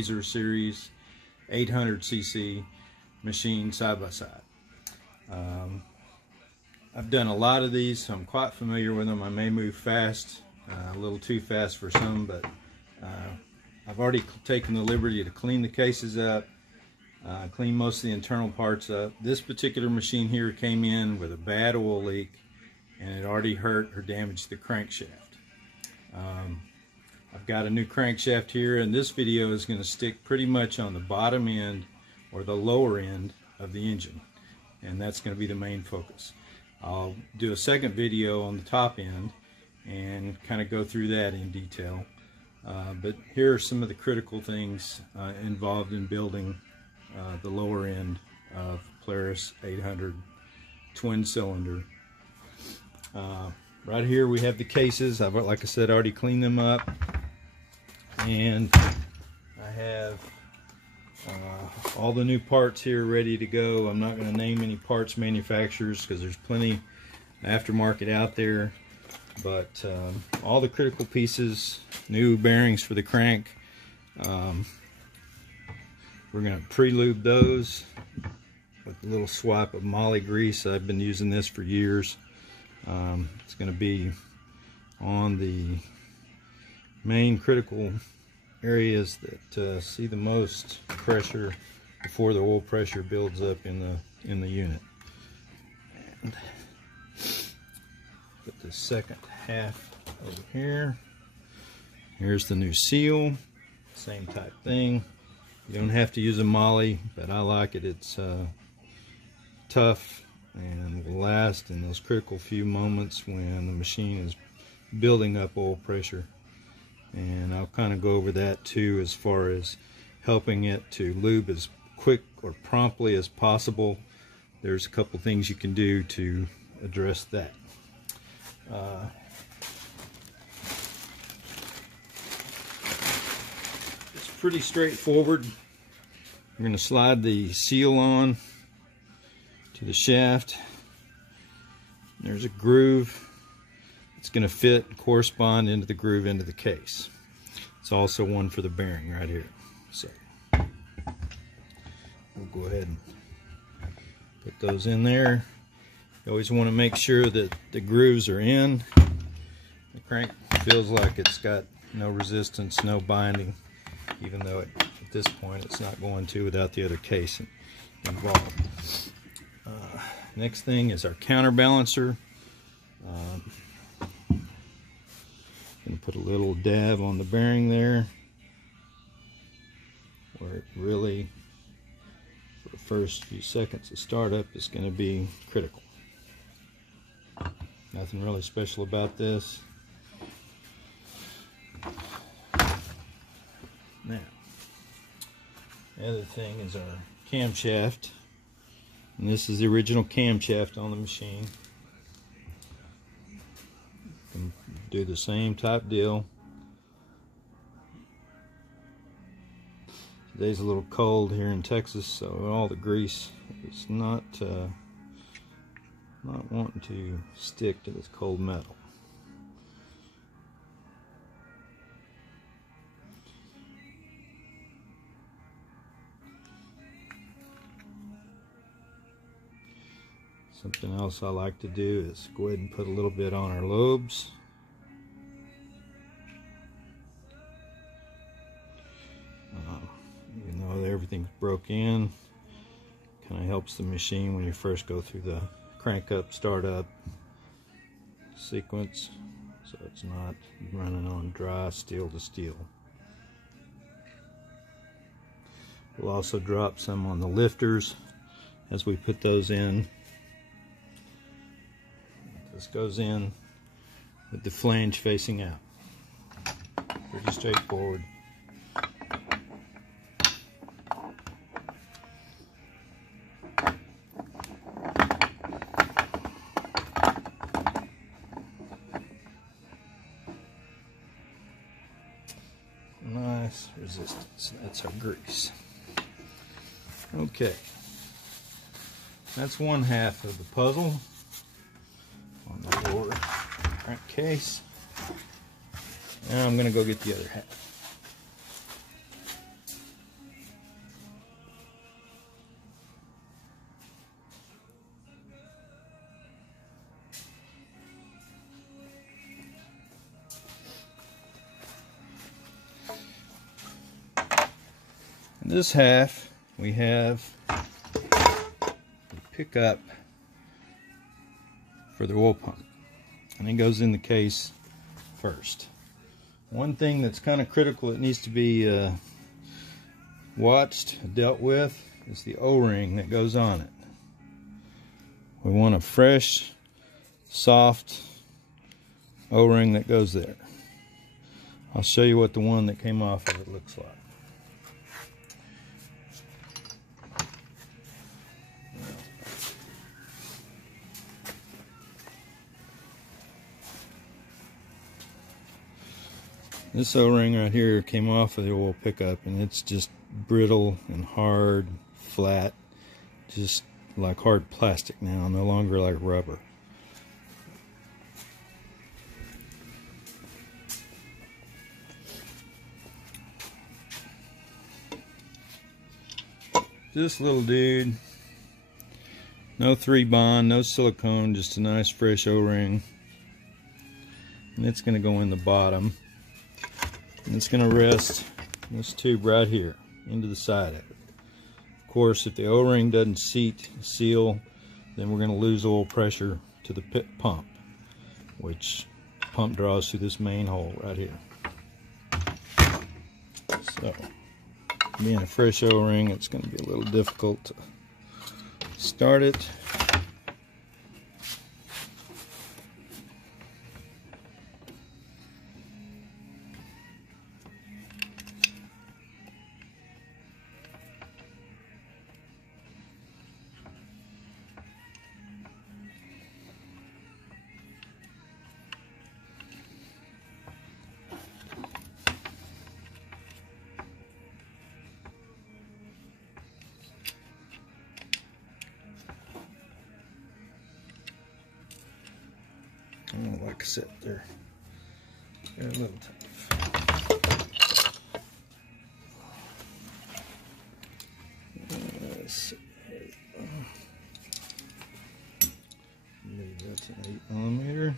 Series 800cc machine side by side. I've done a lot of these, so I'm quite familiar with them. I may move fast, a little too fast for some, but I've already taken the liberty to clean the cases up, clean most of the internal parts up. This particular machine here came in with a bad oil leak, and it already hurt or damaged the crankshaft. I've got a new crankshaft here, and this video is going to stick pretty much on the bottom end or the lower end of the engine, and that's going to be the main focus. I'll do a second video on the top end and kind of go through that in detail, but here are some of the critical things involved in building the lower end of Polaris 800 twin cylinder. Right here we have the cases. I've, like I said, already cleaned them up, and I have all the new parts here ready to go. I'm not going to name any parts manufacturers because there's plenty aftermarket out there, but all the critical pieces, new bearings for the crank. We're going to pre-lube those with a little swipe of moly grease. I've been using this for years. It's going to be on the main critical areas that see the most pressure before the oil pressure builds up in the unit. And put the second half over here. Here's the new seal, same type thing. You don't have to use a moly, but I like it. It's tough and will last in those critical few moments when the machine is building up oil pressure. And I'll kind of go over that too, as far as helping it to lube as quick or promptly as possible. There's a couple things you can do to address that. It's pretty straightforward. We're going to slide the seal on to the shaft. There's a groove. It's going to fit and correspond into the groove into the case. It's also one for the bearing right here. So we'll go ahead and put those in there. You always want to make sure that the grooves are in. The crank feels like it's got no resistance, no binding, even though at this point it's not going to without the other case involved. Next thing is our counterbalancer. Going to put a little dab on the bearing there, where it really, for the first few seconds of startup, is going to be critical. Nothing really special about this. Now, the other thing is our camshaft, and this is the original camshaft on the machine. Do the same type deal. Today's a little cold here in Texas, so all the grease is not wanting to stick to this cold metal. Something else I like to do is go ahead and put a little bit on our lobes. Even though everything's broke in, kind of helps the machine when you first go through the crank up, start up sequence, so it's not running on dry steel to steel. We'll also drop some on the lifters as we put those in. This goes in with the flange facing out. Pretty straightforward. Nice resistance. That's our grease. Okay, that's one half of the puzzle on the lower crankcase. Now I'm going to go get the other half. This half we have the pickup for the oil pump, and it goes in the case first. One thing that's kind of critical that needs to be watched, dealt with, is the O-ring that goes on it. We want a fresh, soft O-ring that goes there. I'll show you what the one that came off of it looks like. This O-ring right here came off of the oil pickup, and it's just brittle and hard, flat, just like hard plastic now, no longer like rubber. This little dude, no 3-bond, no silicone, just a nice fresh O-ring, and it's going to go in the bottom, and it's going to rest this tube right here into the side of it. Of course, if the O-ring doesn't seal, then we're going to lose oil pressure to the pump, which pump draws through this main hole right here. So, being a fresh O-ring, it's going to be a little difficult to start it. Oh, like I said, they're a little tough. Let's see. Maybe that's an 8mm.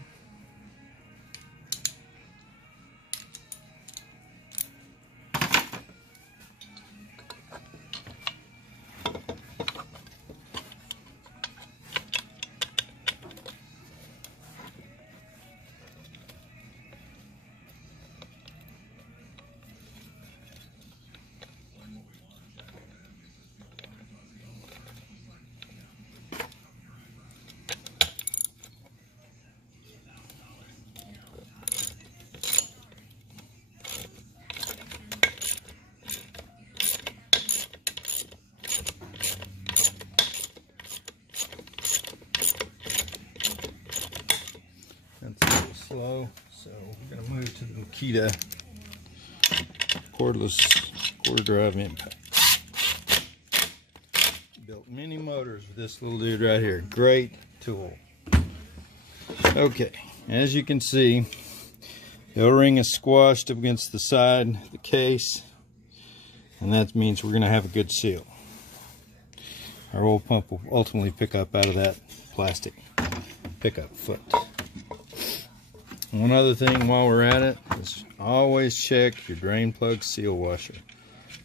Slow, so we're going to move to the Makita cordless quarter drive impact. Built many motors with this little dude right here. Great tool. Okay, as you can see, the O-ring is squashed up against the side of the case, and that means we're going to have a good seal. Our oil pump will ultimately pick up out of that plastic pickup foot. One other thing while we're at it is always check your drain plug seal washer.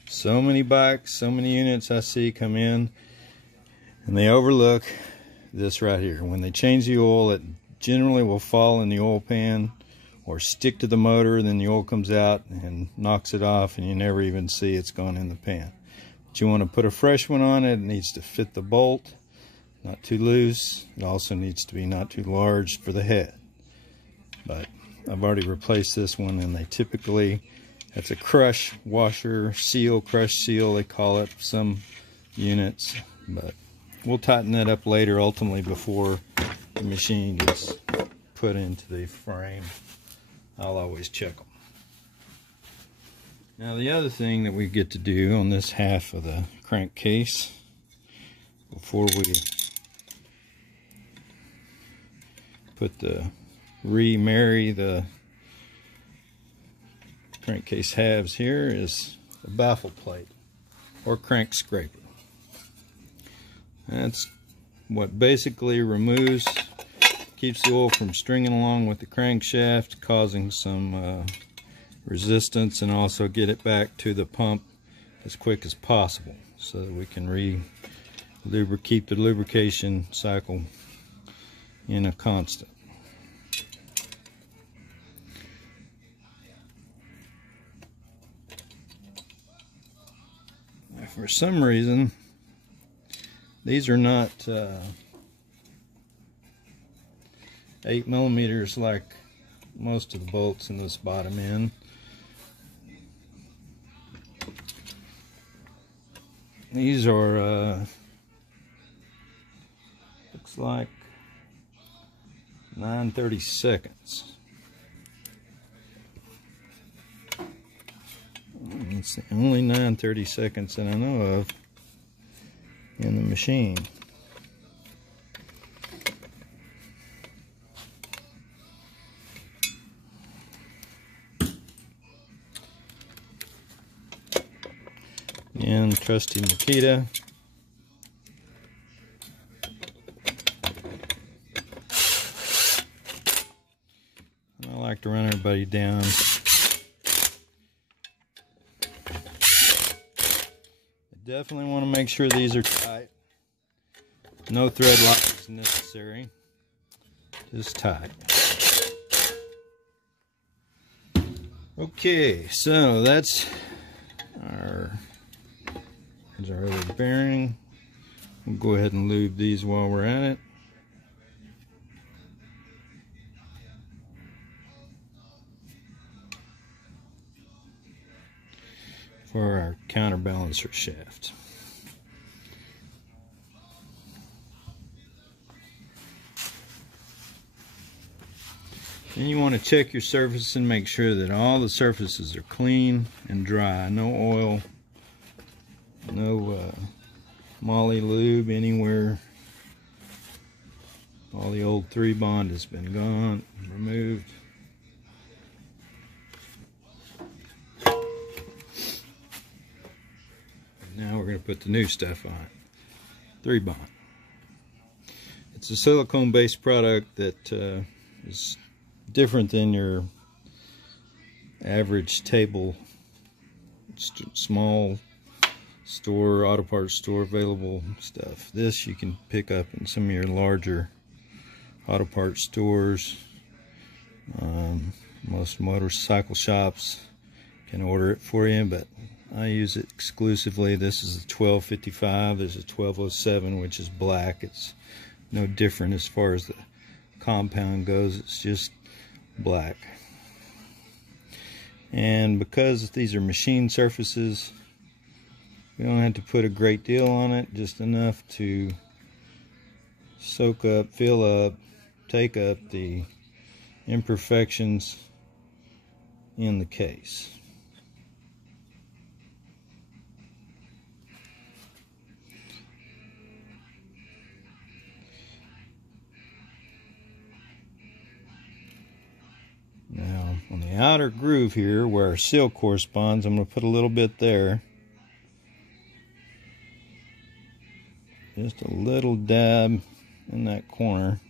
So many bikes, so many units I see come in and they overlook this right here. When they change the oil, it generally will fall in the oil pan or stick to the motor, then the oil comes out and knocks it off and you never even see it's gone in the pan. But you want to put a fresh one on it. It needs to fit the bolt, not too loose. It also needs to be not too large for the head. But I've already replaced this one, and they typically, it's a crush washer seal, crush seal they call it, some units, but we'll tighten that up later ultimately before the machine gets put into the frame. I'll always check them. Now the other thing that we get to do on this half of the crankcase before we put the remarry the crankcase halves here is a baffle plate or crank scraper. That's what basically removes, keeps the oil from stringing along with the crankshaft, causing some resistance, and also get it back to the pump as quick as possible so that we can keep the lubrication cycle in a constant. Now, for some reason, these are not 8mm like most of the bolts in this bottom end. These are looks like 9/32. It's the only 9/32 that I know of in the machine. And trusty Makita. I like to run everybody down. I definitely want to make sure these are tight. No thread lock is necessary. Just tight. Okay, so that's there's our other bearing. We'll go ahead and lube these while we're at it. For our counterbalancer shaft. Then you want to check your surface and make sure that all the surfaces are clean and dry. No oil, no moly lube anywhere. All the old 3-bond has been removed. Now we're going to put the new stuff on it. 3-bond. It's a silicone based product that is different than your average table small store, auto parts store available stuff. This you can pick up in some of your larger auto parts stores. Most motorcycle shops can order it for you, but I use it exclusively. This is a 1255. There's a 1207, which is black. It's no different as far as the compound goes. It's just black. And because these are machine surfaces, we don't have to put a great deal on it, just enough to soak up, fill up, take up the imperfections in the case. Now, on the outer groove here, where our seal corresponds, I'm going to put a little bit there. Just a little dab in that corner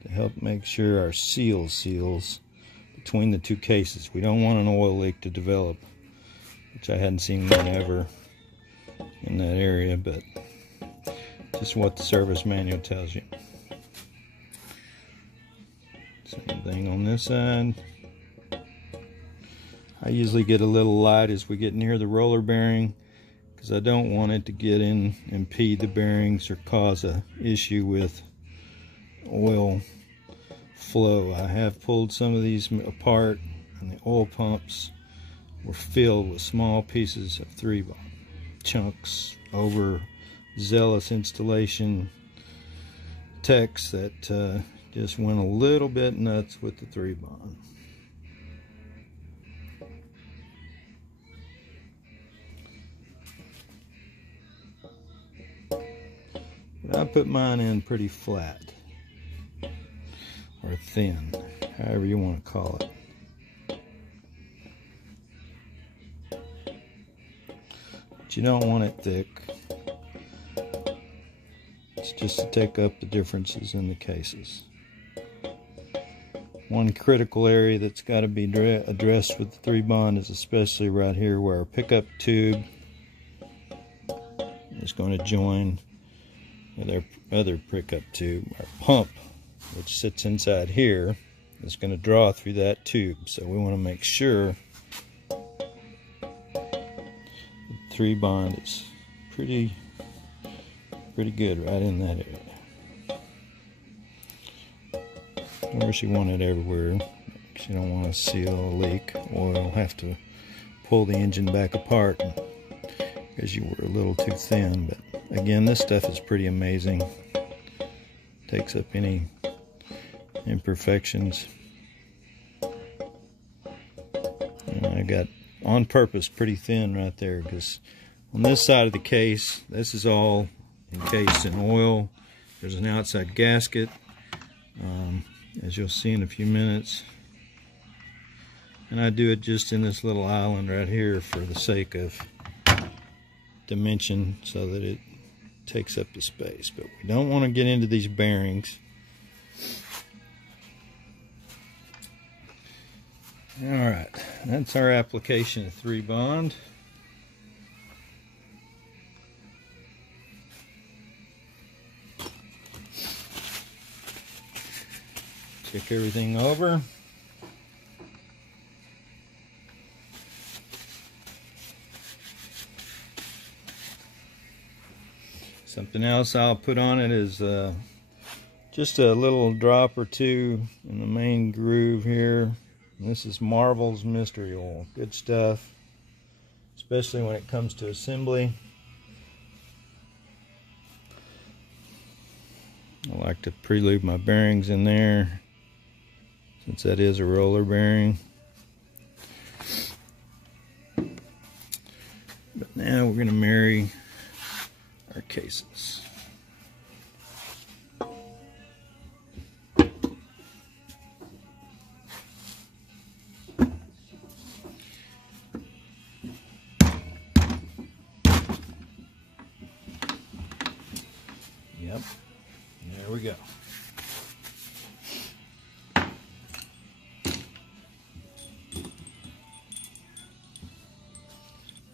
to help make sure our seals between the two cases. We don't want an oil leak to develop, which I hadn't seen one ever in that area, but just what the service manual tells you. Same thing on this side. I usually get a little light as we get near the roller bearing, because I don't want it to get in, impede the bearings, or cause a issue with oil flow. I have pulled some of these apart, and the oil pumps were filled with small pieces of 3-bond chunks over zealous installation techs that just went a little bit nuts with the 3-bond. But I put mine in pretty flat, or thin, however you want to call it. But you don't want it thick. It's just to take up the differences in the cases. One critical area that's got to be addressed with the 3-bond is especially right here where our pickup tube is going to join with our other pickup tube. Our pump, which sits inside here, is going to draw through that tube. So we want to make sure the 3-bond is pretty good right in that area. Of course, you want it everywhere because you don't want to seal a leak, or you'll have to pull the engine back apart because you were a little too thin. But again, this stuff is pretty amazing. Takes up any imperfections. And I got on purpose pretty thin right there because on this side of the case, this is all encased in oil. There's an outside gasket. As you'll see in a few minutes, and I do it just in this little island right here for the sake of dimension so that it takes up the space, but we don't want to get into these bearings. Alright, that's our application of 3-bond. Check everything over. Something else I'll put on it is just a little drop or two in the main groove here. And this is Marvel's Mystery Oil. Good stuff, especially when it comes to assembly. I like to pre-lube my bearings in there, since that is a roller bearing. But now we're going to marry our cases. Yep, there we go.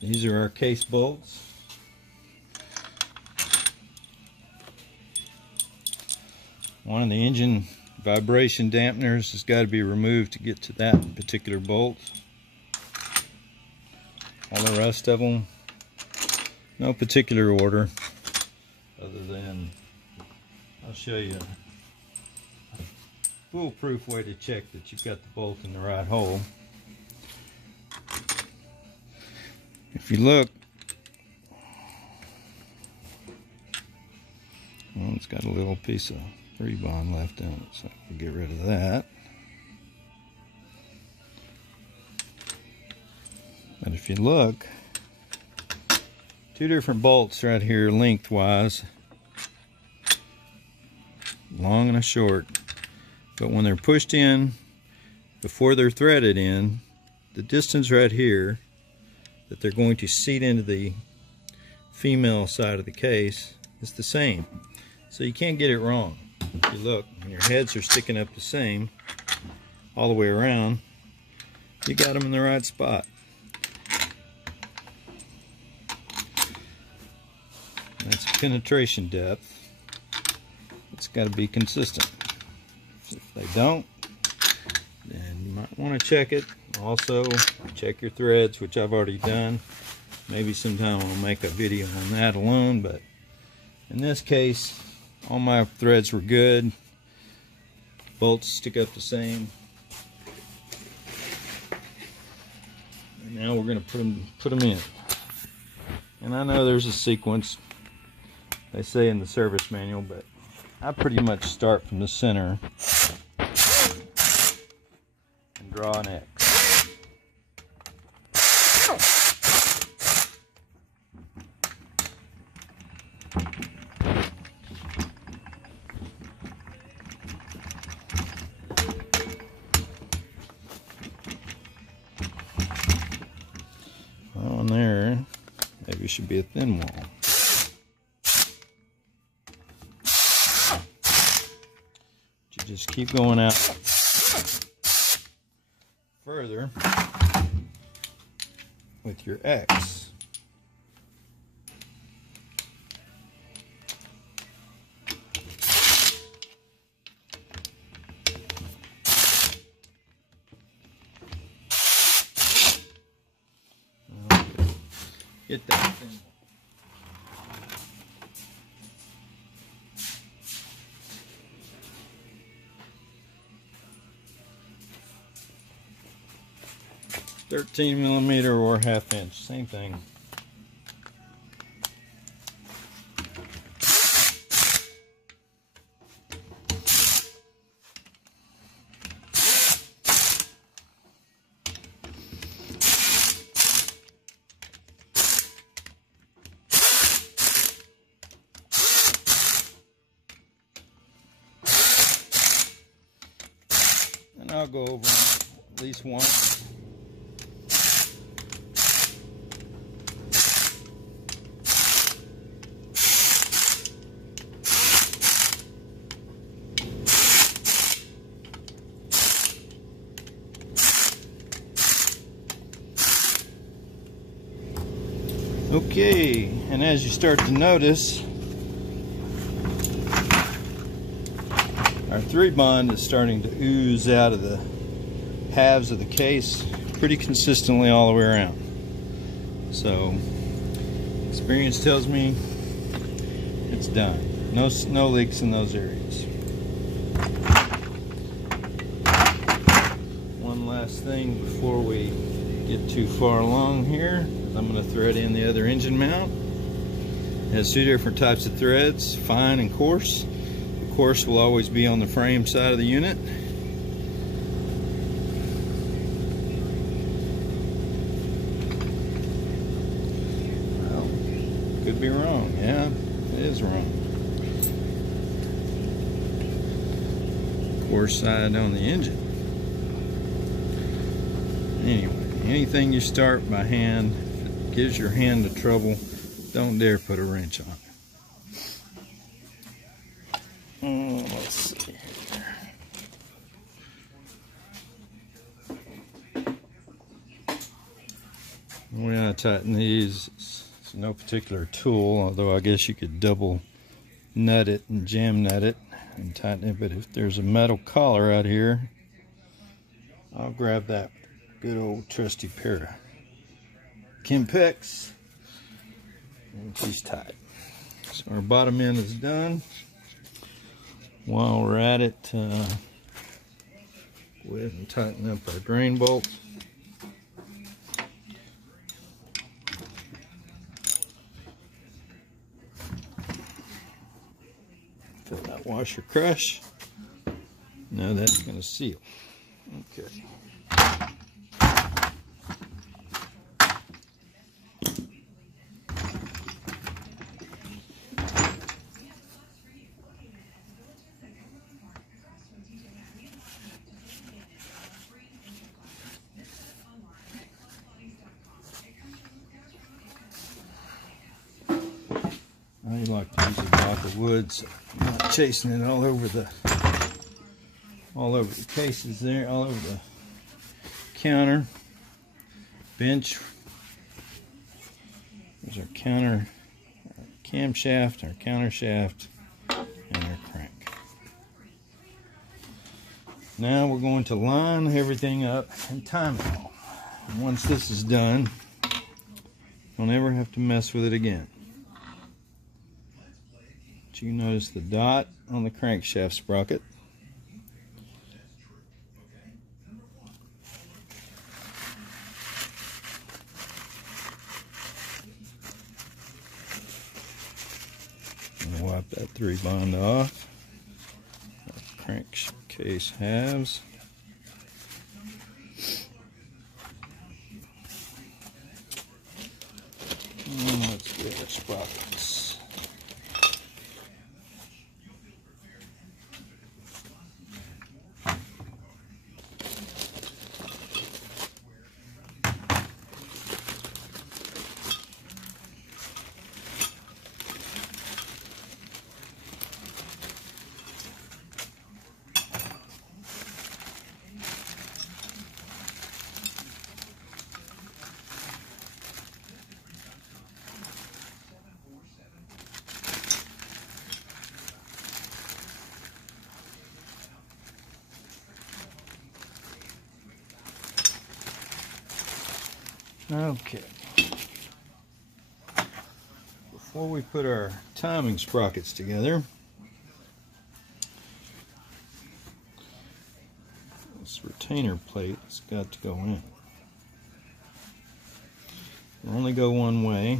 These are our case bolts. One of the engine vibration dampeners has got to be removed to get to that particular bolt. All the rest of them, no particular order, other than I'll show you a foolproof way to check that you've got the bolt in the right hole. If you look, well, it's got a little piece of 3-bond left in it, so we'll get rid of that. But if you look, two different bolts right here lengthwise, long and a short, but when they're pushed in before they're threaded in, the distance right here that they're going to seat into the female side of the case is the same. So you can't get it wrong. If you look, when your heads are sticking up the same all the way around, you got them in the right spot. That's penetration depth. It's got to be consistent. If they don't, then you might want to check it. Also, check your threads, which I've already done. Maybe sometime I'll make a video on that alone, but in this case, all my threads were good. Bolts stick up the same. And now we're going to put them in. And I know there's a sequence, they say in the service manual, but I pretty much start from the center and draw an X. On there, maybe it should be a thin wall. You just keep going out. with your X. Get that thing. .13mm or 1/2 inch, same thing. And I'll go over at least once. Okay, and as you start to notice, our 3-bond is starting to ooze out of the halves of the case pretty consistently all the way around. So, experience tells me it's done. No leaks in those areas. One last thing before we get too far along here. I'm going to thread in the other engine mount. It has 2 different types of threads, fine and coarse. The coarse will always be on the frame side of the unit. Well, could be wrong. Yeah, it is wrong. Coarse side on the engine. Anyway, anything you start by hand, gives your hand the trouble, don't dare put a wrench on it. Let's see here. The way I tighten these, it's no particular tool, although I guess you could double nut it and jam nut it and tighten it, but if there's a metal collar out here, I'll grab that good old trusty pair of Kimpex, and she's tight. So our bottom end is done. While we're at it, go ahead and tighten up our drain bolt. Fill that washer crush. Now that's going to seal. Okay. I like to use a block of wood, so I'm not chasing it all over the cases there, all over the counter, bench. There's our counter, our camshaft, our counter shaft, and our crank. Now we're going to line everything up and time it all. And once this is done, you'll never have to mess with it again. You notice the dot on the crankshaft sprocket. And wipe that 3-bond off. Our crankcase halves. And let's get our sprockets. Okay. Before we put our timing sprockets together, this retainer plate has got to go in. It'll only go one way.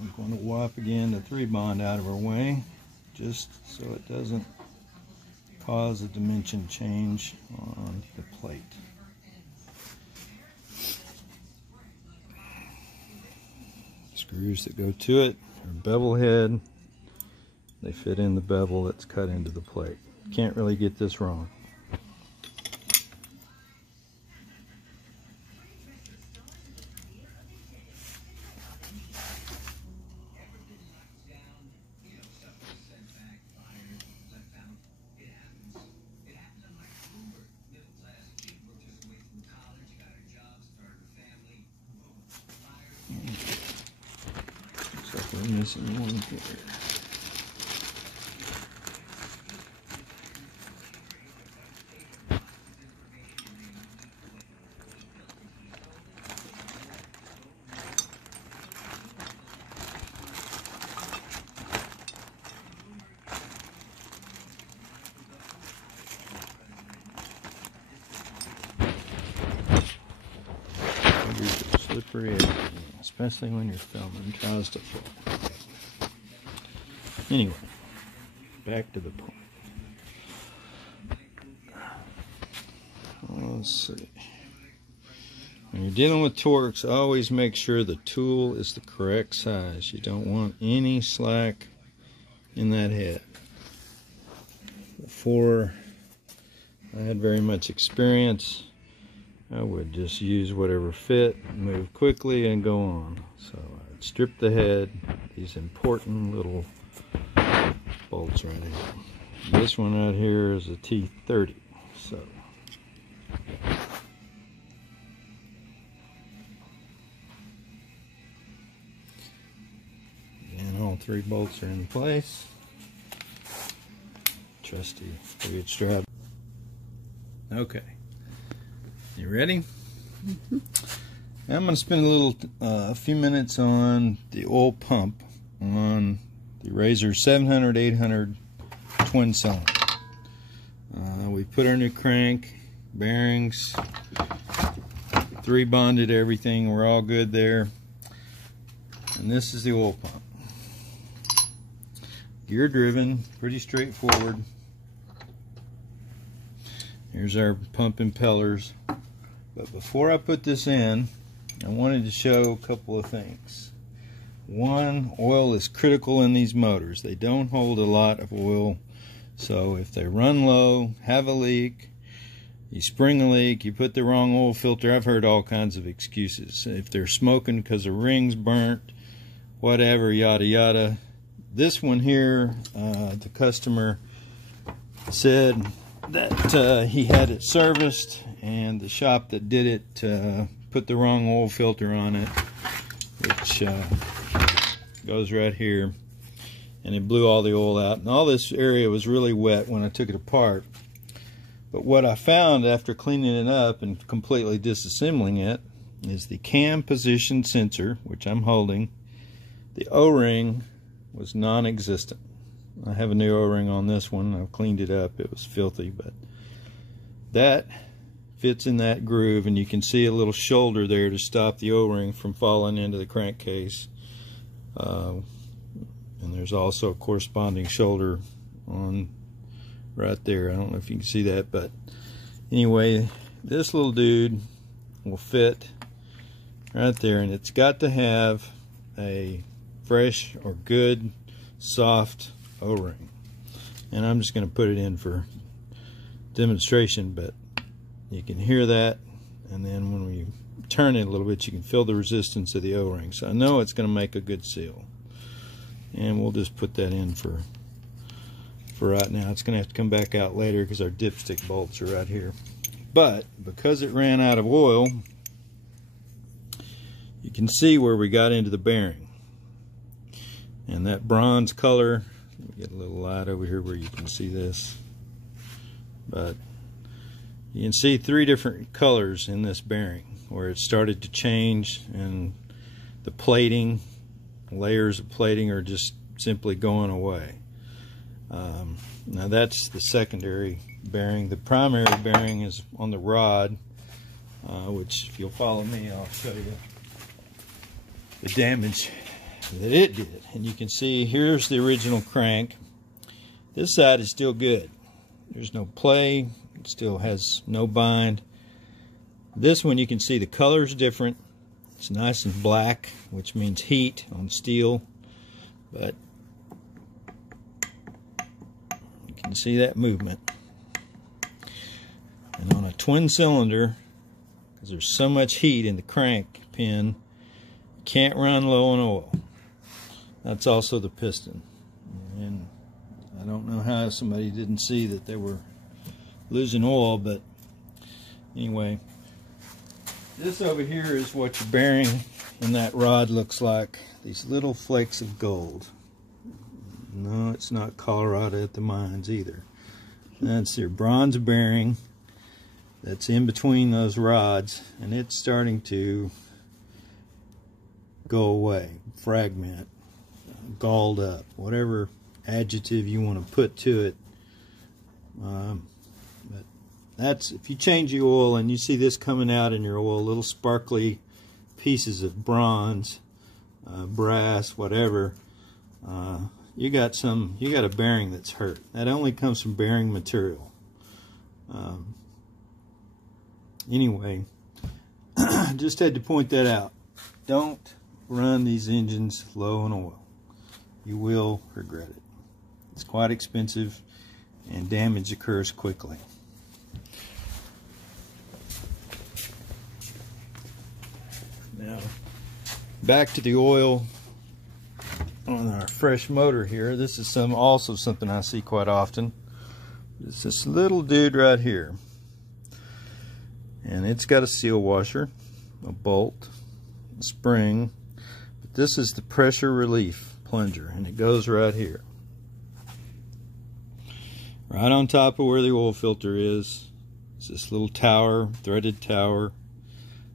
I'm going to wipe again the 3-bond out of our way, just so it doesn't cause a dimension change on the plate. Screws that go to it are bevel head. They fit in the bevel that's cut into the plate. Can't really get this wrong. Looks like we're missing one here. Slippery, especially when you're filming, tries to fall. Anyway, back to the point. Let's see. When you're dealing with torques, always make sure the tool is the correct size. You don't want any slack in that head. Before I had very much experience, I would just use whatever fit, move quickly, and go on. So I'd strip the head, these important little bolts right here. This one right here is a T30. So and all 3 bolts are in place. Trusty 3/8 strap. Okay. You ready? Mm-hmm. Now I'm going to spend a few minutes on the oil pump on the Razor 700-800 twin cylinder. We put our new crank, bearings, 3-bonded everything. We're all good there. And this is the oil pump. Gear driven, pretty straightforward. Here's our pump impellers. But before I put this in, I wanted to show a couple of things. One, oil is critical in these motors. They don't hold a lot of oil. So if they run low, have a leak, you spring a leak, you put the wrong oil filter, I've heard all kinds of excuses. If they're smoking because the ring's burnt, whatever, yada yada. This one here, the customer said that he had it serviced, and the shop that did it put the wrong oil filter on it, which goes right here, and it blew all the oil out, and all this area was really wet when I took it apart. But what I found after cleaning it up and completely disassembling it is the cam position sensor, which I'm holding, the O-ring was non-existent. I have a new O-ring on this one. I've cleaned it up. It was filthy, but that fits in that groove, and you can see a little shoulder there to stop the O-ring from falling into the crankcase. And there's also a corresponding shoulder on right there. I don't know if you can see that, but anyway, this little dude will fit right there, and it's got to have a fresh or good soft O-ring. And I'm just going to put it in for demonstration, but you can hear that, and then when we turn it a little bit, you can feel the resistance of the O-ring. So I know it's going to make a good seal, and we'll just put that in for right now. It's going to have to come back out later because our dipstick bolts are right here. But because it ran out of oil, you can see where we got into the bearing, and that bronze color, let me get a little light over here where you can see this, but you can see 3 different colors in this bearing. where it started to change, and the plating, layers of plating are just simply going away. Now that's the secondary bearing. The primary bearing is on the rod, which if you'll follow me, I'll show you the damage that it did. And you can see here's the original crank. This side is still good. There's no play, it still has no bind. This one, you can see the color is different. It's nice and black, which means heat on steel, but you can see that movement. And on a twin cylinder, because there's so much heat in the crank pin, you can't run low on oil. That's also the piston. And I don't know how somebody didn't see that they were losing oil, but anyway, this over here is what your bearing in that rod looks like. These little flakes of gold. No, it's not Colorado at the mines either. That's your bronze bearing that's in between those rods, and it's starting to go away, fragment, galled up, whatever adjective you want to put to it. But that's, if you change the oil and you see this coming out in your oil, little sparkly pieces of bronze, brass, whatever, you got a bearing that's hurt. That only comes from bearing material. Anyway, just had to point that out. Don't run these engines low on oil. You will regret it. It's quite expensive and damage occurs quickly. Now, back to the oil on our fresh motor here. This is also something I see quite often. It's this little dude right here. And it's got a seal washer, a bolt, a spring. But this is the pressure relief plunger, and it goes right here. Right on top of where the oil filter is this little tower, threaded tower,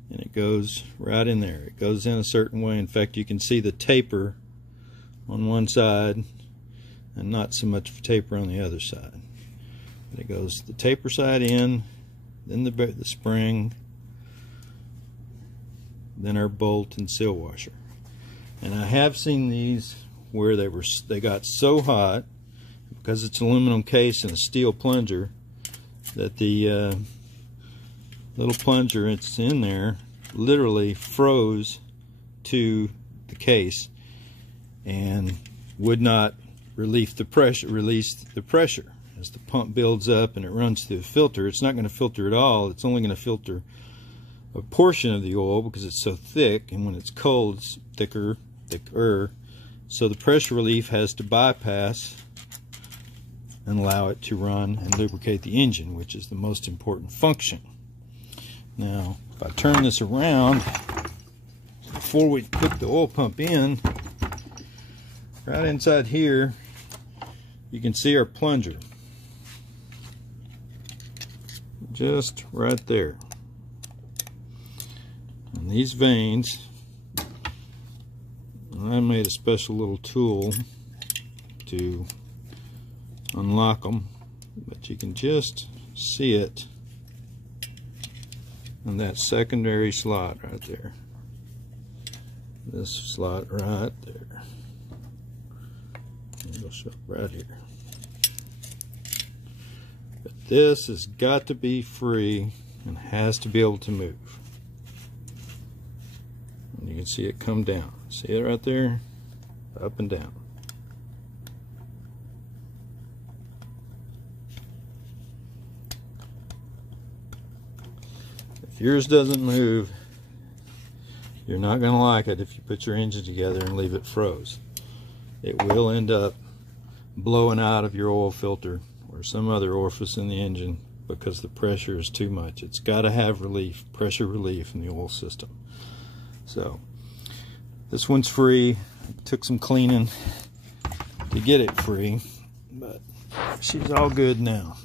and it goes right in there. It goes in a certain way. In fact, you can see the taper on one side and not so much taper on the other side. But it goes the taper side in, then the spring, then our bolt and seal washer. And I have seen these where they got so hot, because it's an aluminum case and a steel plunger, that the little plunger it's in there literally froze to the case and would not release the pressure. As the pump builds up and it runs through the filter, it's not going to filter at all. It's only going to filter a portion of the oil because it's so thick, and when it's cold it's thicker. So the pressure relief has to bypass and allow it to run and lubricate the engine, which is the most important function. Now, if I turn this around before we put the oil pump in, right inside here you can see our plunger. Just right there. And these vanes, I made a special little tool to unlock them, but you can just see it on that secondary slot right there. This slot right there. It'll show up right here. But this has got to be free and has to be able to move. And you can see it come down. See it right there? Up and down. If yours doesn't move, you're not going to like it if you put your engine together and leave it froze. It will end up blowing out of your oil filter or some other orifice in the engine because the pressure is too much. It's got to have relief, pressure relief in the oil system. So this one's free. It took some cleaning to get it free, but she's all good now.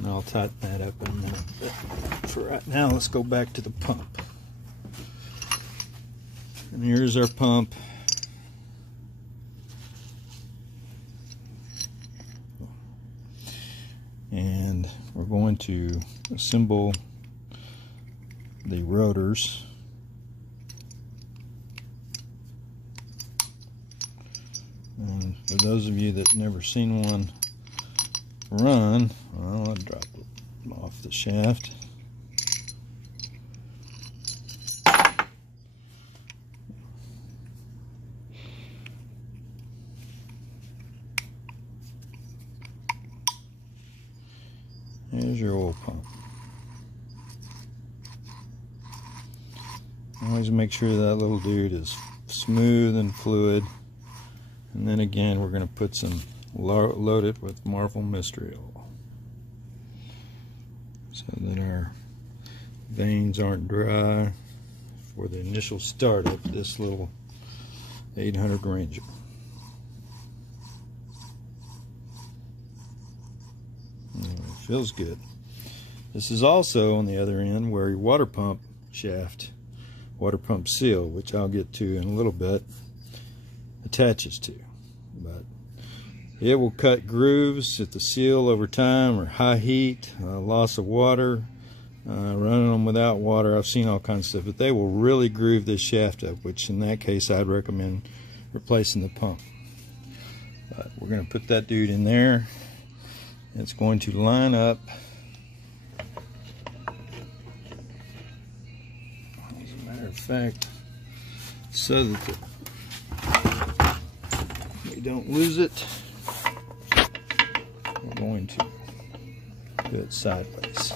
and I'll tighten that up in a minute. But for right now, let's go back to the pump. And here's our pump. And we're going to assemble the rotors. And for those of you that never seen one run, well, I'll drop it off the shaft. Here's your oil pump. Always make sure that little dude is smooth and fluid. And then again, we're going to put some, load it with Marvel Mystery Oil, so that our veins aren't dry for the initial start of this little 800 Ranger. It feels good. This is also on the other end where your water pump shaft, water pump seal, which I'll get to in a little bit, attaches to. But it will cut grooves at the seal over time, or high heat, loss of water, running them without water. I've seen all kinds of stuff, but they will really groove this shaft up, which in that case I'd recommend replacing the pump. But we're going to put that dude in there. It's going to line up. As a matter of fact, so that we don't lose it, we're going to do it sideways.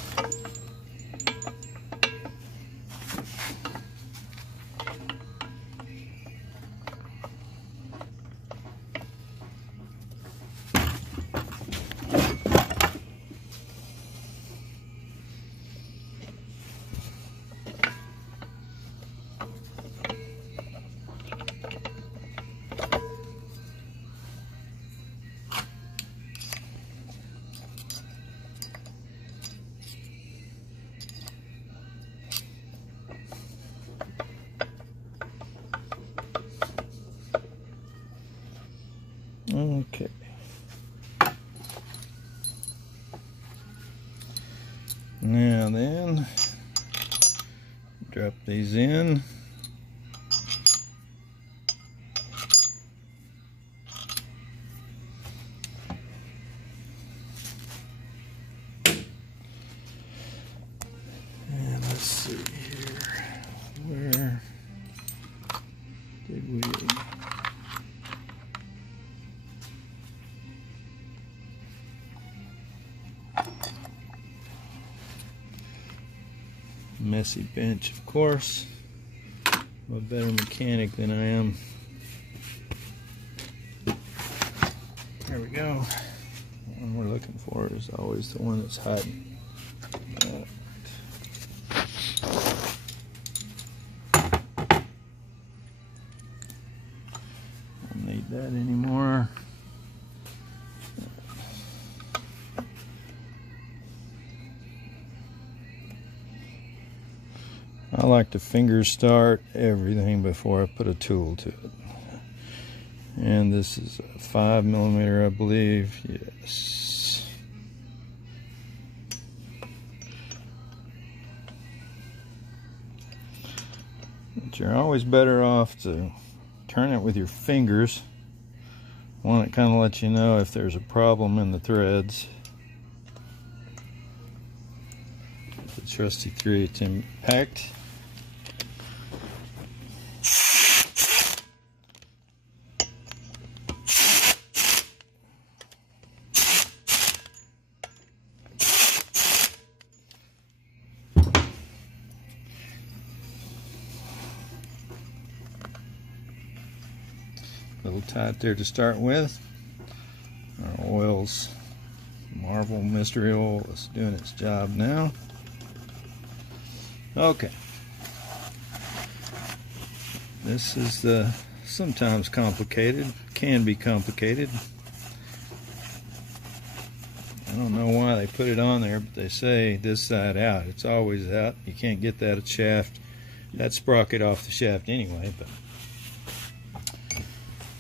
Okay. Now then, drop these in. And let's see here. Where did we... Messy bench, of course. I'm a better mechanic than I am. There we go. The one we're looking for is always the one that's hiding. Don't need that anymore. I like to finger start everything before I put a tool to it. And this is a 5mm, I believe. Yes. But you're always better off to turn it with your fingers. One, it kind of lets you know if there's a problem in the threads. The trusty 3/8 impact. A little tight there to start with. Our oil's Marvel Mystery Oil is doing its job now. Okay. This is sometimes complicated, can be complicated. don't know why they put it on there, but they say this side out. It's always out. You can't get that shaft, that sprocket off the shaft anyway. But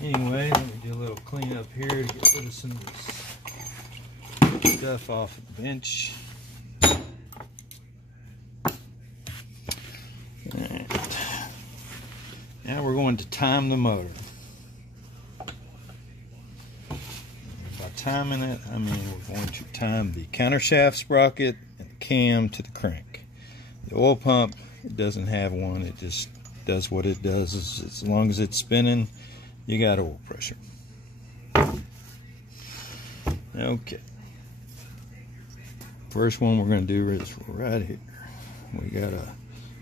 anyway, let me do a little cleanup here to get rid of some of this stuff off the bench. Alright. Now we're going to time the motor. By timing it, I mean we're going to time the countershaft sprocket and the cam to the crank. The oil pump, it doesn't have one. It just does what it does. As long as it's spinning, you got oil pressure. Okay. First one we're going to do is right here. We got a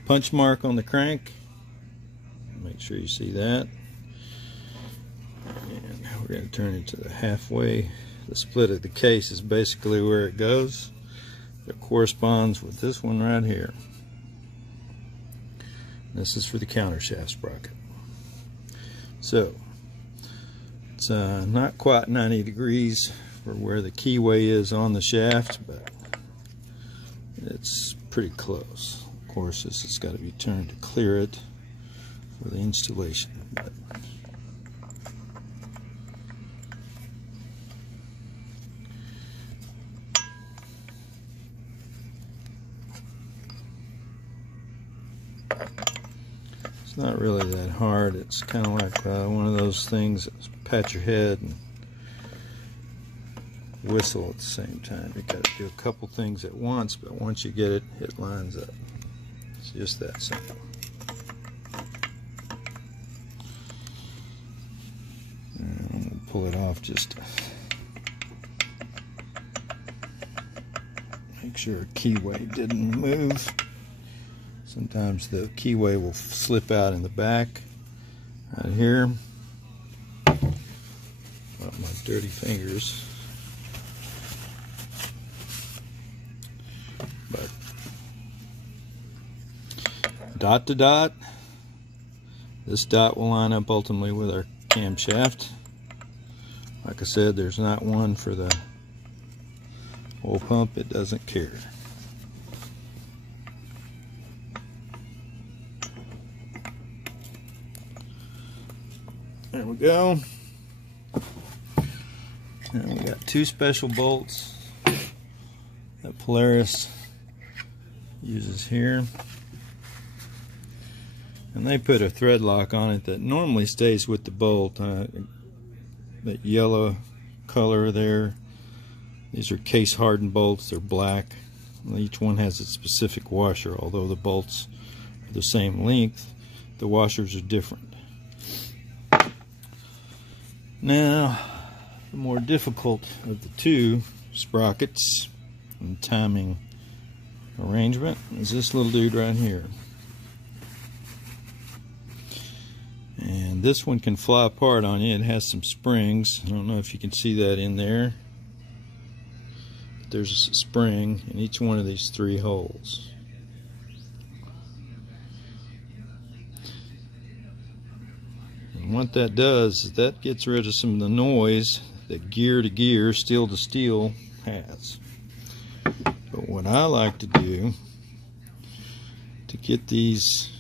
punch mark on the crank. Make sure you see that. And we're going to turn it to the halfway. The split of the case is basically where it goes. It corresponds with this one right here. This is for the countershaft sprocket. So it's not quite 90 degrees for where the keyway is on the shaft, but it's pretty close. Of course, this has got to be turned to clear it for the installation. But it's not really that hard. It's kind of like one of those things that pat your head and whistle at the same time. You got to do a couple things at once, but once you get it, it lines up. It's just that simple. And I'm going to pull it off just to make sure keyway didn't move. Sometimes the keyway will slip out in the back right here. Well, my dirty fingers. But dot to dot, this dot will line up ultimately with our camshaft. Like I said, there's not one for the oil pump. It doesn't care. There we go. And we got two special bolts that Polaris uses here. And they put a thread lock on it that normally stays with the bolt. That yellow color there. These are case hardened bolts. They're black. Each one has its specific washer. Although the bolts are the same length, the washers are different. Now, the more difficult of the two sprockets and timing arrangement is this little dude right here. And this one can fly apart on you. It has some springs. I don't know if you can see that in there. But there's a spring in each one of these three holes. And what that does is that gets rid of some of the noise that gear to gear, steel to steel has. But what I like to do to get these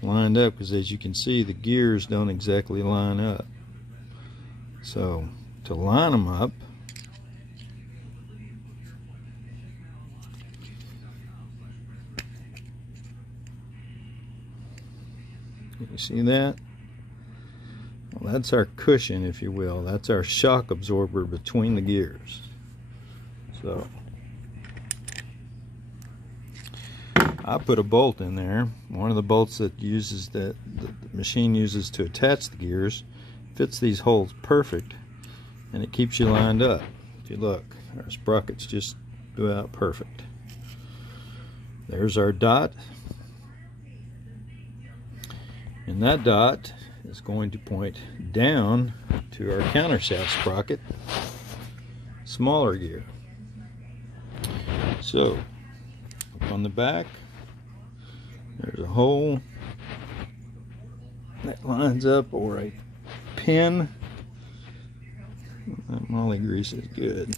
lined up, because as you can see the gears don't exactly line up, so to line them up, you see that? Well, that's our cushion, if you will. That's our shock absorber between the gears. So I put a bolt in there. One of the bolts that the machine uses to attach the gears fits these holes perfect, and it keeps you lined up. If you look, our sprockets just go out perfect. There's our dot, and that dot is going to point down to our countershaft sprocket, smaller gear. So up on the back, there's a hole that lines up, or a pin. That moly grease is good.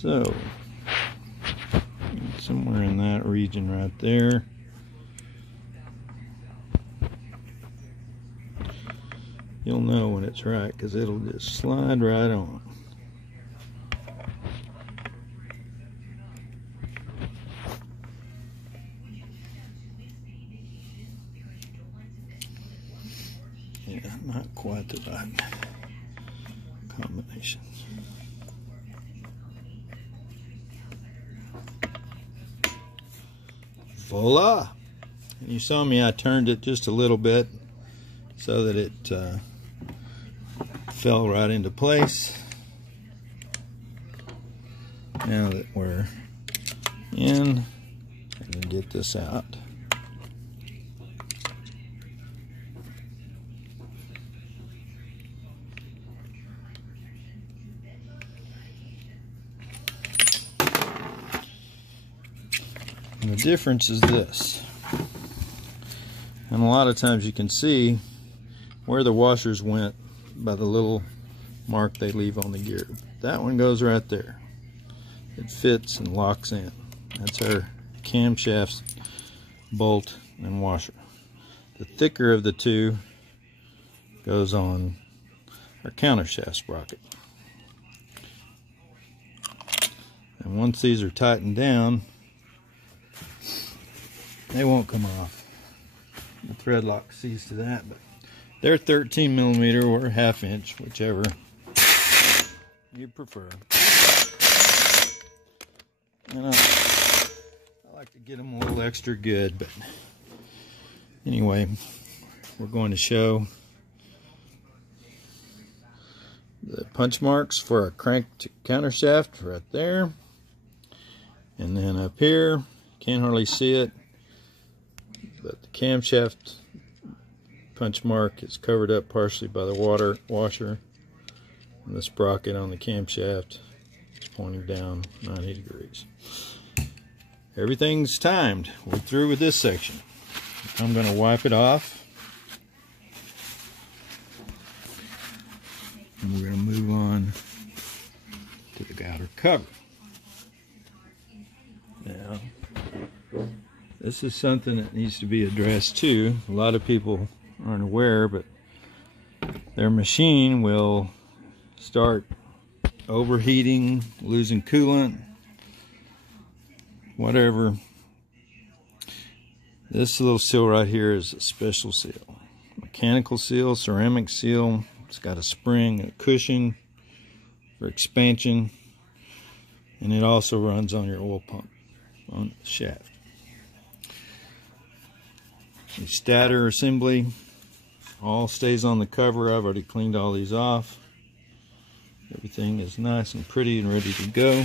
So, somewhere in that region right there. You'll know when it's right because it'll just slide right on. Yeah, not quite the right combination. Voila! And you saw me, I turned it just a little bit so that it fell right into place. Now that we're in, I can get this out. And the difference is this. And a lot of times you can see where the washers went by the little mark they leave on the gear. That one goes right there. It fits and locks in. That's our camshaft bolt and washer. The thicker of the two goes on our countershaft sprocket. And once these are tightened down, they won't come off. The thread lock sees to that, but they're 13 millimeter or ½ inch, whichever you prefer. And I like to get them a little extra good, but anyway, we're going to show the punch marks for our crank countershaft right there. And then up here, can't hardly see it, but the camshaft punch mark is covered up partially by the washer, and the sprocket on the camshaft is pointing down 90 degrees. Everything's timed. We're through with this section. I'm going to wipe it off, and we're going to move on to the outer cover. Now, this is something that needs to be addressed too. A lot of people aren't aware, but their machine will start overheating, losing coolant, whatever. This little seal right here is a special seal. Mechanical seal, ceramic seal. It's got a spring, a cushion for expansion, and it also runs on your oil pump on the shaft. The stator assembly all stays on the cover. I've already cleaned all these off. Everything is nice and pretty and ready to go.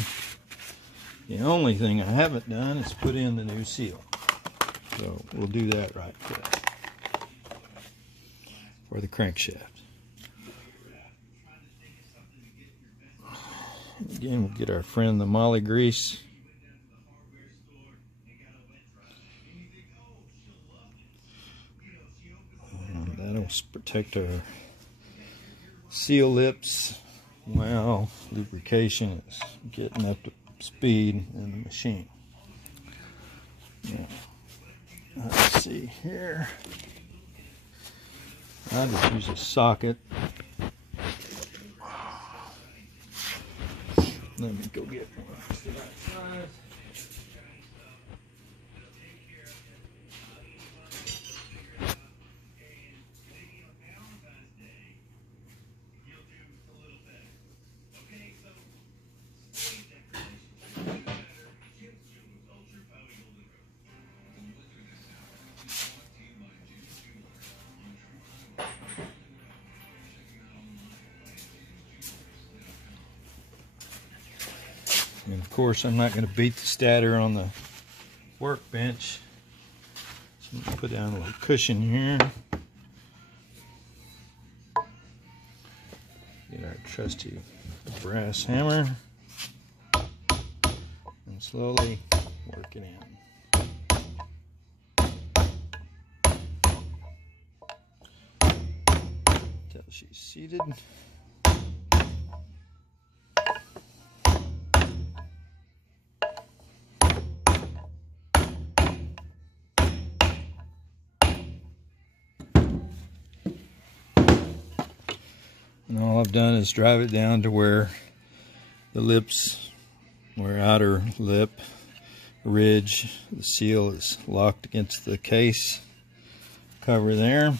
The only thing I haven't done is put in the new seal. So we'll do that right first for the crankshaft. Again, we'll get our friend the moly grease. And that'll protect our seal lips while lubrication is getting up to speed in the machine. Now, let's see here. I'll just use a socket. Let me go get one. And of course, I'm not going to beat the stator on the workbench. So I'm going to put down a little cushion here. Get our trusty brass hammer and slowly work it in. Until she's seated. And all I've done is drive it down to where the lips, where outer lip, ridge, the seal is locked against the case cover there.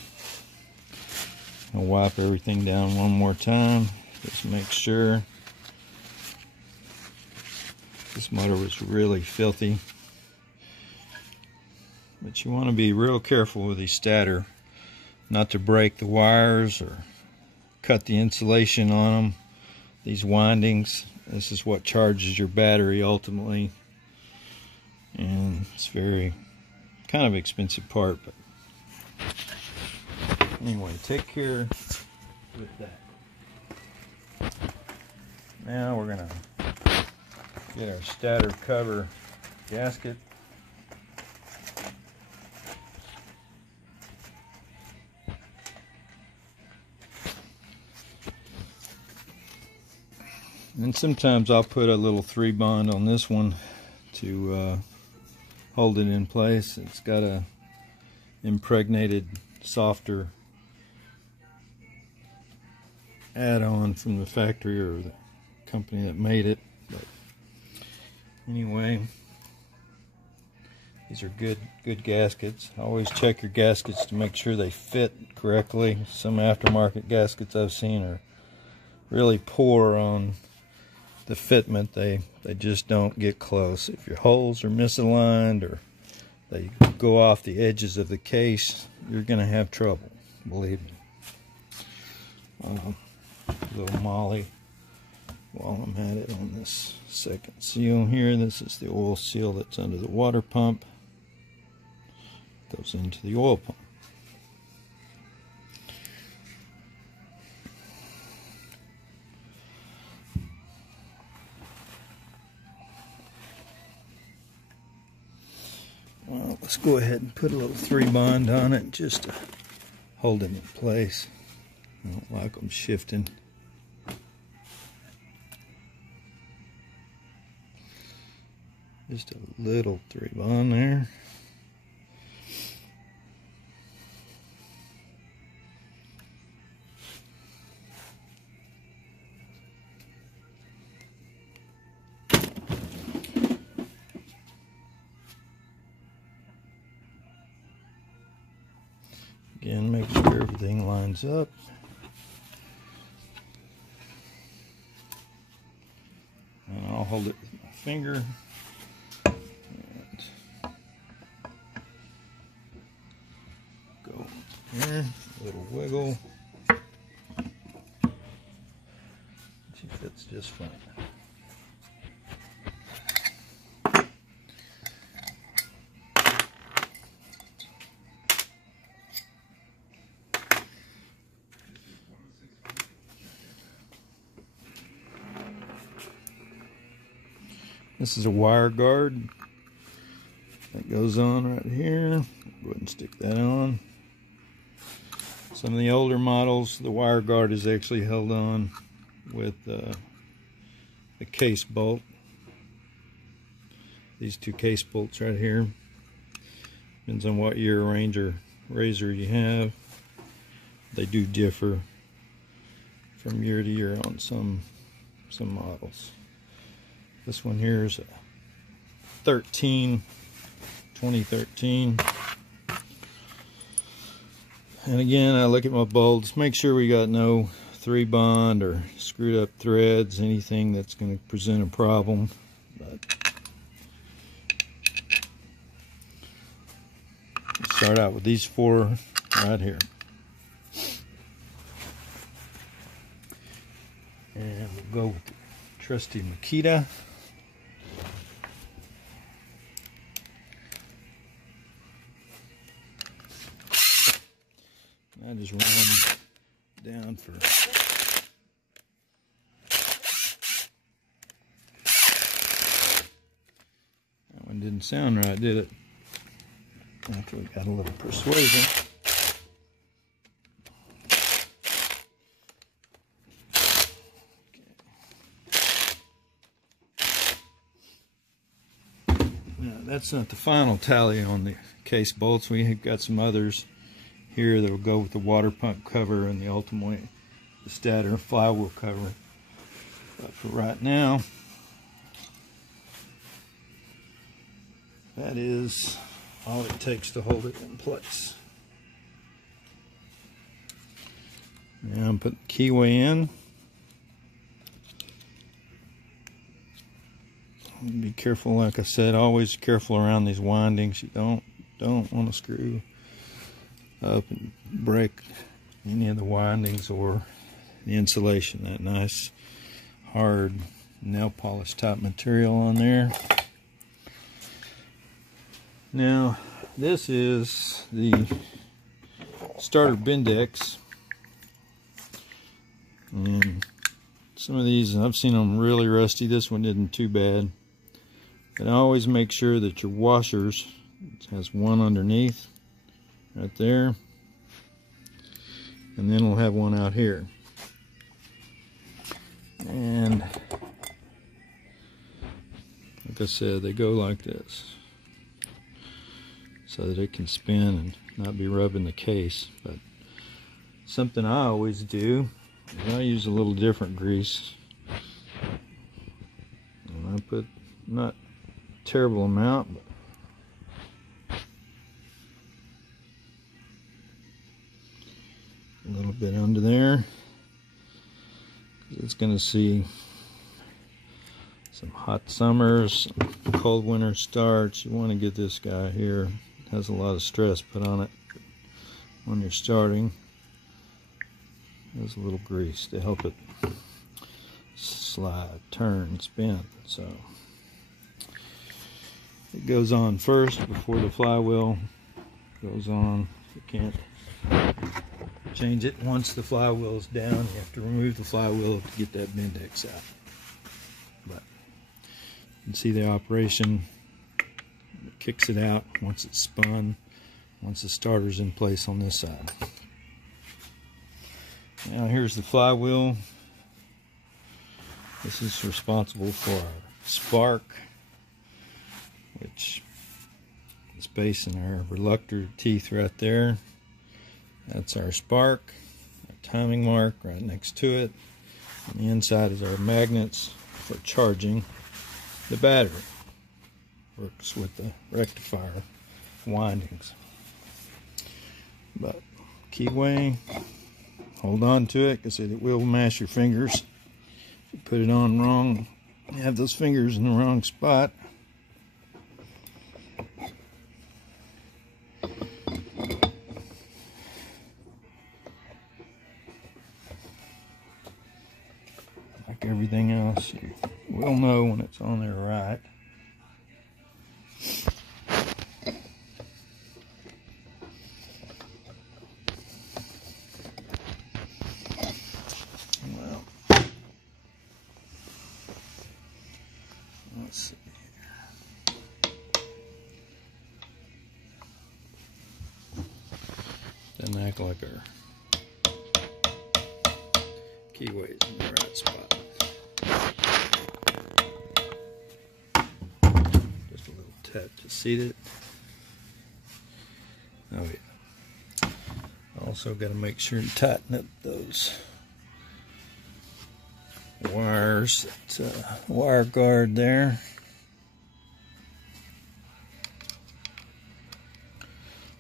I'll wipe everything down one more time, just make sure. This motor was really filthy. But you want to be real careful with these stator, not to break the wires or cut the insulation on them. These windings, this is what charges your battery ultimately. And it's very kind of expensive part, but anyway, take care with that. Now we're gonna get our stator cover gasket. And sometimes I'll put a little 3-bond on this one to hold it in place. It's got a impregnated, softer add-on from the factory or the company that made it. But anyway, these are good gaskets. Always check your gaskets to make sure they fit correctly. Some aftermarket gaskets I've seen are really poor on the fitment. They just don't get close. If your holes are misaligned or they go off the edges of the case, you're gonna have trouble, believe me. Little molly while I'm at it on this second seal here. This is the oil seal that's under the water pump. Goes into the oil pump. Well, let's go ahead and put a little 3-bond on it just to hold them in place. I don't like them shifting. Just a little 3-bond there. Again, make sure everything lines up. And I'll hold it with my finger. And go here, a little wiggle. She fits just fine. This is a wire guard that goes on right here. Go ahead and stick that on. Some of the older models, the wire guard is actually held on with a case bolt. These 2 case bolts right here. Depends on what year Ranger razor you have. They do differ from year to year on some models. This one here is a 2013. And again, I look at my bolts, make sure we got no 3-bond or screwed up threads, anything that's going to present a problem. But start out with these 4 right here. And we'll go with the trusty Makita. I just run down for that one didn't sound right, did it? After we got a little persuasion. Now that's not the final tally on the case bolts. We have got some others here that will go with the water pump cover and the ultimately the stator flywheel covering. But for right now, that is all it takes to hold it in place. Now I'm putting the keyway in. Be careful, like I said, always careful around these windings. You don't want to screw up and break any of the windings or the insulation. That nice hard nail polish type material on there. Now this is the starter Bendix, and some of these I've seen them really rusty. This one isn't too bad, but always make sure that your washers, it has one underneath right there, and then we'll have one out here. And like I said, they go like this so that it can spin and not be rubbing the case. But something I always do is I use a little different grease, and I put not a terrible amount, but a little bit under there. It's going to see some hot summers, some cold winter starts. You want to get this guy here. It has a lot of stress put on it when you're starting. There's a little grease to help it slide, turn, spin. So it goes on first before the flywheel goes on. You can't change it once the flywheel is down. You have to remove the flywheel to get that Bendix out. But you can see the operation. It kicks it out once it's spun, once the starter's in place on this side. Now here's the flywheel. This is responsible for our spark, which is based on our reluctor teeth right there. That's our spark, our timing mark right next to it. On the inside is our magnets for charging the battery. Works with the rectifier windings. But keyway, hold on to it because it will mash your fingers. If you put it on wrong, you have those fingers in the wrong spot. Like everything else, you will know when it's on there right. Well, let's see here. Doesn't act like our keyway's in the right spot. Just a little tap to seat it. Oh yeah. Also got to make sure and tighten up those wires, that wire guard there.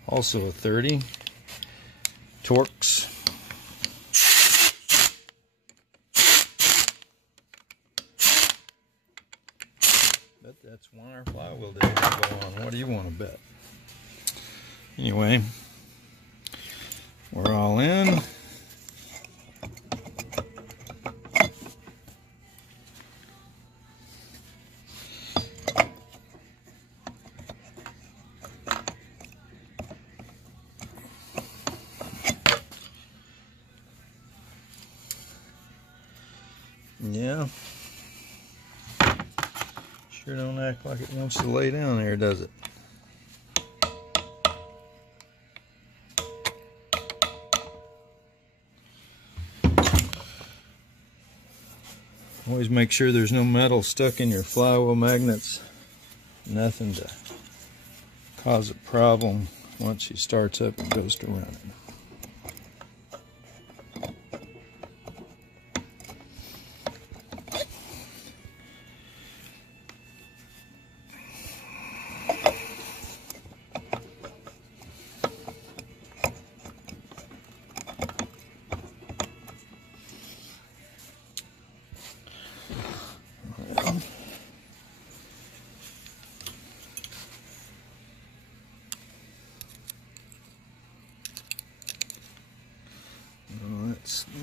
Also a 30 Torx. Bet that's why our flywheel didn't go on. What do you want to bet? Anyway, we're all in. Yeah. Sure don't act like it wants to lay down there, does it? Always make sure there's no metal stuck in your flywheel magnets. Nothing to cause a problem once she starts up and goes to running.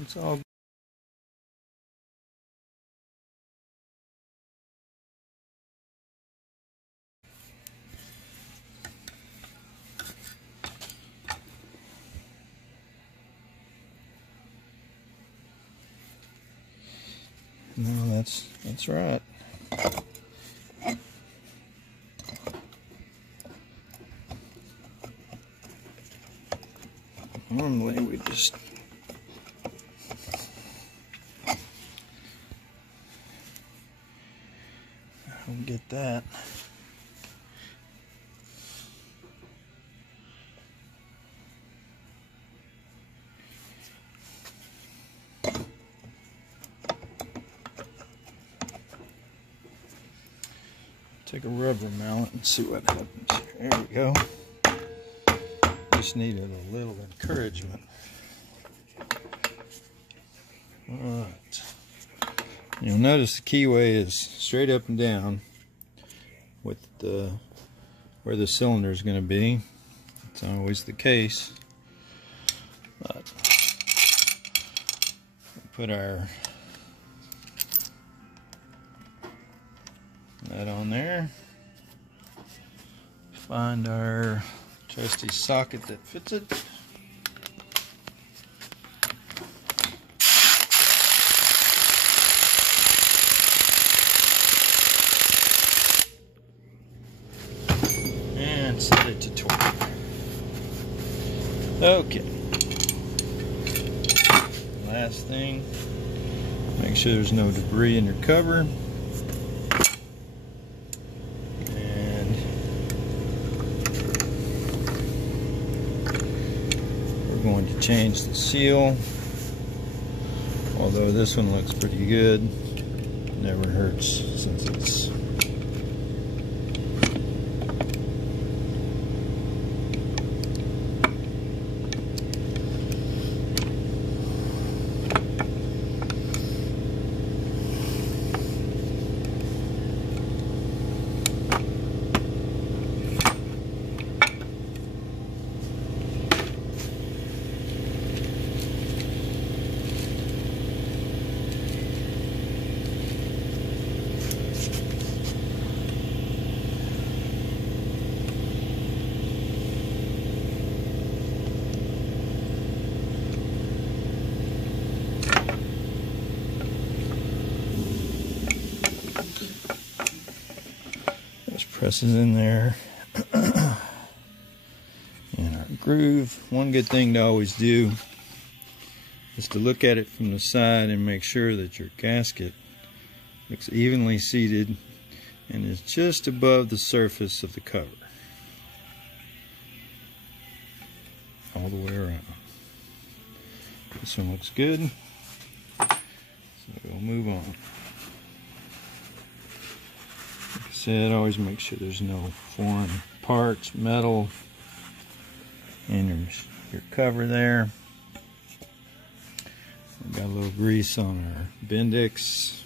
it's all good. No, that's right. Normally we just don't get that. Take a rubber mallet and see what happens. There we go. Just needed a little encouragement. Alright. You'll notice the keyway is straight up and down with where the cylinder is going to be. It's not always the case. But we'll put that on there. Find our trusty socket that fits it. And set it to torque. Okay. Last thing, make sure there's no debris in your cover. Going to change the seal, although this one looks pretty good. Never hurts since it's presses in there. And our groove, one good thing to always do is to look at it from the side and make sure that your gasket looks evenly seated and is just above the surface of the cover. All the way around. This one looks good, so we'll move on. Like I said, always make sure there's no foreign parts, metal, in your cover there. We've got a little grease on our Bendix.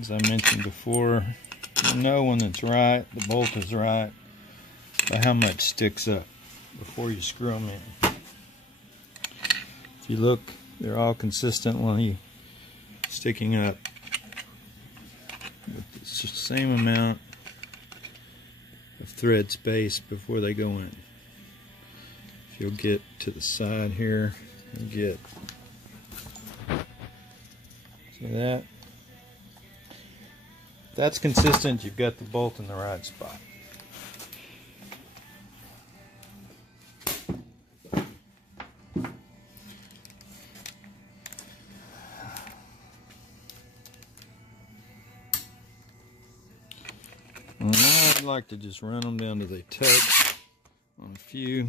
As I mentioned before, you'll know when it's right, the bolt is right, by how much sticks up before you screw them in. If you look, they're all consistently sticking up with the same amount of thread space before they go in. If you'll get to the side here and get, see that? If that's consistent, you've got the bolt in the right spot. And I'd like to just run them down till they touch on a few.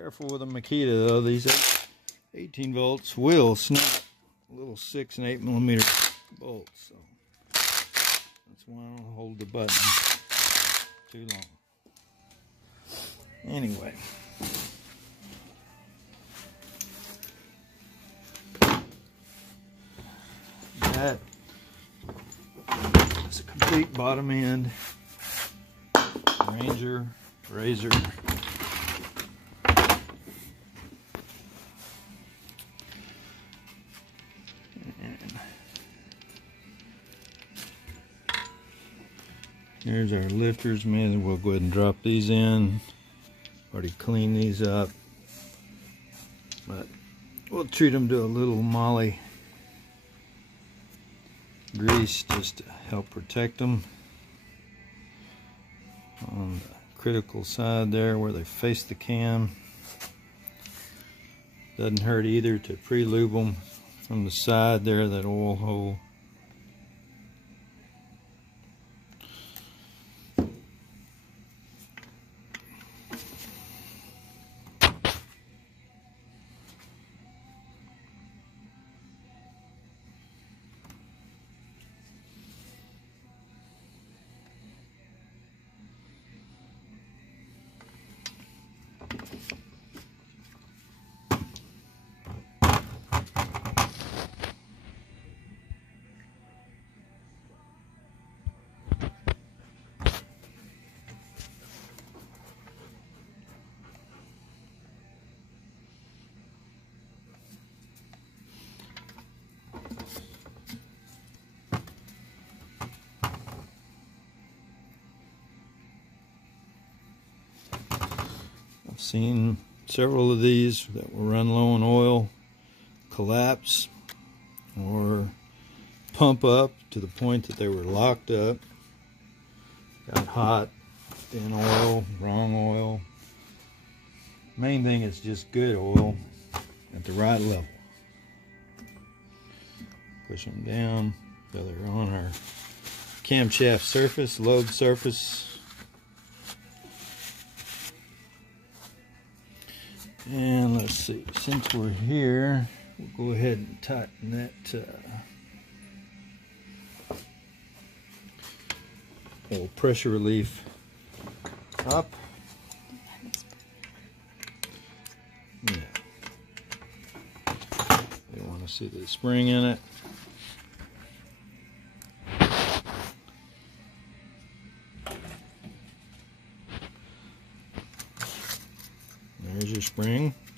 Careful with a Makita though. These 18 volts will snap little 6 and 8 millimeter bolts. So that's why I don't hold the button too long. Anyway. That is a complete bottom end Ranger razor. And here's our lifters, man. We'll go ahead and drop these in. Already cleaned these up, but we'll treat them to a little moly grease just to help protect them on the critical side there where they face the cam. Doesn't hurt either to pre-lube them from the side there, that oil hole. I've seen several of these that will run low on oil collapse or pump up to the point that they were locked up, got hot, thin oil, wrong oil. Main thing is just good oil at the right level. Push them down so they're on our camshaft surface, load surface. And let's see, since we're here, we'll go ahead and tighten that little pressure relief up. Yeah. You want to see the spring in it. There's your spring.